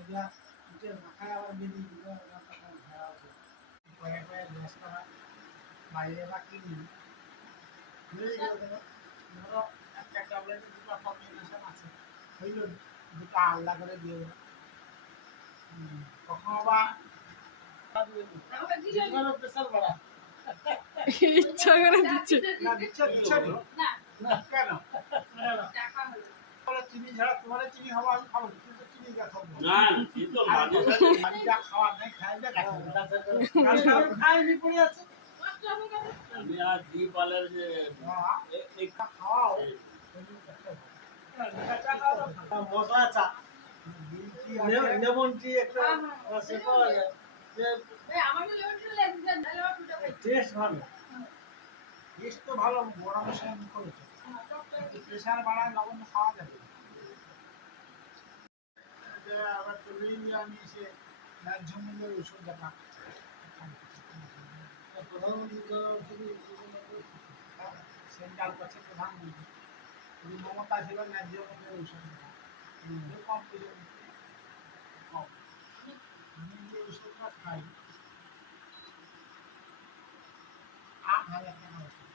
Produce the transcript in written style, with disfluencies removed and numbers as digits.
এটা ইটের মাথায় আবার বেঁধে দিল ঘেরা হবে কয়ে কয়ে গ্যাসটা বাইরে বা কিনি হয়ে গেল ধরো একটা ট্যাবলেটের দুটো কম্বিনেশন আছে হইল দুটো আলাদা করে দিয়ে দেবো কখনো বা প্রেশার বাড়া ইচ্ছা করে দিচ্ছে না দিচ্ছে না কেন চিনি ছাড়া তোমার চিনি খাওয়া আমি খাবো কিন্তু চিনি খাবো না চিনি তো মাঝে সাঝে আমি যা খাওয়া নাই খাই যা খাইনি পড়ে আছে আমি আর দীপালের যে খাওয়াও মশলা চা লেমন টি একটা সে পাওয়া যায় টেস্ট ভালো টেস্ট তো ভালো বড় মশলা আমি করেছি প্রেশার বাড়ায় লবণ খাওয়া যাবে আবার চলে নিয়ে আমি এসে ন্যায্য মূল্যের ওষুধ দেখা প্রধানমন্ত্রী সেন্ট্রাল করছে প্রধানমন্ত্রী যদি মমতা ছিল ন্যায্য মূল্যের ওষুধ দেখা কম কম আমি যে ওষুধটা খাই 8,000 টাকা ওষুধ